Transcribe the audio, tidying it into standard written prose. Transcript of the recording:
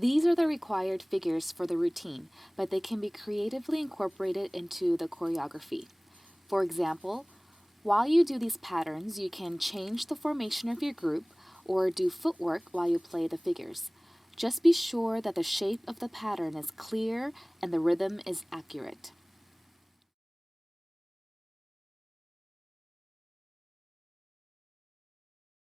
These are the required figures for the routine, but they can be creatively incorporated into the choreography. For example, while you do these patterns, you can change the formation of your group or do footwork while you play the figures. Just be sure that the shape of the pattern is clear and the rhythm is accurate.